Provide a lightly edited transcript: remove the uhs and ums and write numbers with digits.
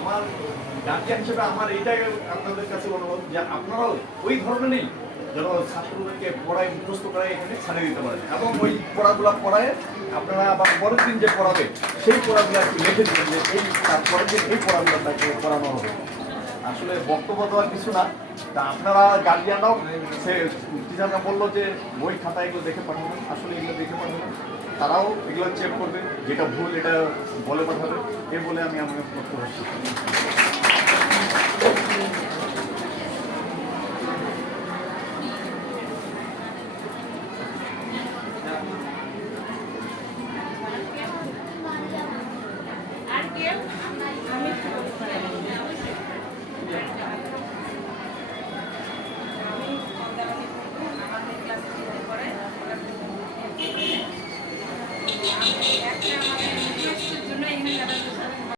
আমার গার্জিয়ান হিসেবে আমার এইটাই আপনাদের কাছে অনুরোধ যে আপনারাও ওই ধরনেরই যেন ছাত্রদেরকে পড়ায় মুখস্থ করায় এখানে ছাড়িয়ে দিতে পারেন এবং ওই পড়াগুলো পড়ায় আপনারা আবার পরের দিন যে পড়াবে সেই পড়াগুলো একটু লিখে দিবেন যে এই পরের দিন এই পড়াগুলো তাকে পড়ানো হবে। আসলে বক্তব্য দেওয়ার কিছু না, তা আপনারা গার্জিয়ানরাও সে টিচাররা বললো যে বই খাতা এগুলো দেখে পাঠাবেন, আসলে এগুলো দেখে পাঠাবেন, তারাও এগুলো চেক করবে, যেটা ভুল এটা বলে পাঠাবে, এ বলে আমি আমার বক্তব্য শেষ করছি। আমাদের ক্লাসে পড়ে